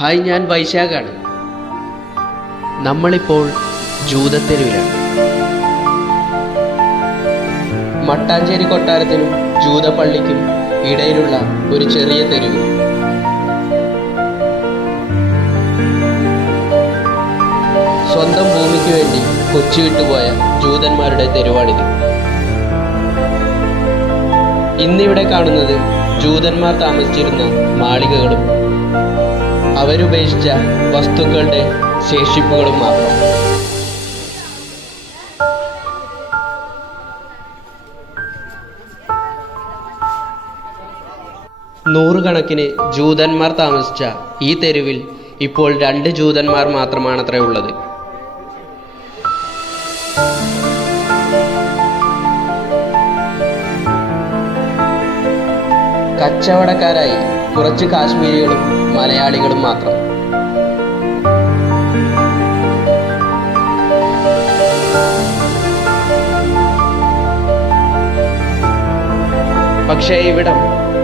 Hi, ഞാൻ വൈശാഖാണ്. നമ്മളിപ്പോൾ ജൂതത്തെരുവിലാണ്. മട്ടാഞ്ചേരി കൊട്ടാരത്തിനും ജൂതപ്പള്ളിക്കും ഇടയിലുള്ള ഒരു ചെറിയ തെരുവ്. സ്വന്തം ഭൂമിക്ക് വേണ്ടി കൊച്ചി വിട്ടുപോയ ജൂതന്മാരുടെ തെരുവാണിത്. ഇന്നിവിടെ കാണുന്നത് ജൂതന്മാർ താമസിച്ചിരുന്ന മാളികകളും അവരുപേക്ഷിച്ച വസ്തുക്കളുടെ ശേഷിപ്പുകളും മാത്രം. നൂറുകണക്കിന് ജൂതന്മാർ താമസിച്ച ഈ തെരുവിൽ ഇപ്പോൾ 2 ജൂതന്മാർ മാത്രമാണത്രേ ഉള്ളത്. കച്ചവടക്കാരായി കുറച്ച് കാശ്മീരികളും മലയാളികളും മാത്രം. പക്ഷേ ഇവിടം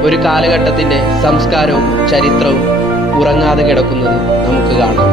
ഒരു കാലഘട്ടത്തിൻ്റെ സംസ്കാരവും ചരിത്രവും ഉറങ്ങാതെ കിടക്കുന്നത് നമുക്ക് കാണാം.